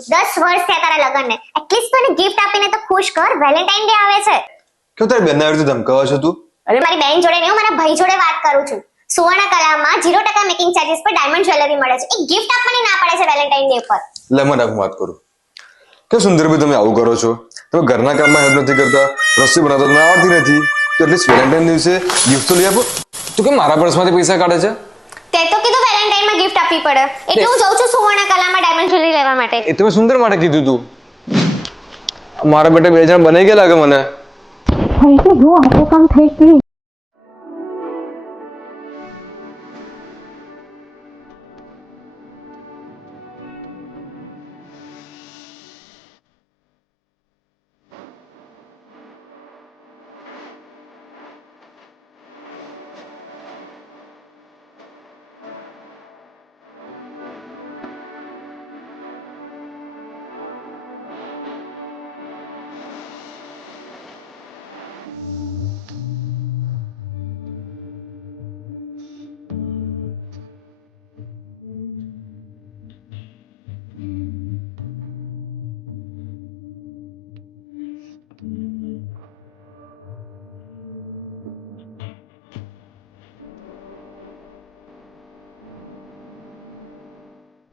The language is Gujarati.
નથી. 10 વર્ષ થયા તારા લગ્નને. એટલીસ્ટ તને ગિફ્ટ આપીને તો ખુશ કર. વેલેન્ટાઇન ડે આવે છે. કેમ તારી બેનને આવી રીતે ધમકાવે છે તું? અરે મારી બેન જોડે નહીં, હું મારા ભાઈ જોડે વાત કરું છું. સુવર્ણ કલામાં 0% મેકિંગ ચાર્જીસ પર ડાયમંડ જ્વેલરી મળે છે. એક ગિફ્ટ આપવાની ના પડે છે વેલેન્ટાઇન ડે પર. લે મને વાત કરું કે સુંદરભાઈ તમે આવું કરો છો? તમે ઘરના કામમાં હેલ્પ નથી કરતા, રસોઈ બનાવતા તમને આવડતી નથી, તો એટલીસ્ટ વેલેન્ટાઇન દિવસે ગિફ્ટ તો લઈ આપો. તું કેમ મારા પર્સમાંથી પૈસા કાઢે છે? તે તો કીધું વેલેન્ટાઇનમાં ગિફ્ટ આપવી પડે, એટલે હું જાઉં છું સુવર્ણ કલામાં ડાયમંડ જ્વેલરી લેવા માટે. એ તો મેં સુંદર માટે કીધું તું. મારા બેટા 2 જણ બની ગયા લાગે મને. થઈ ગયું, જો આપણે કામ થઈ ગયું.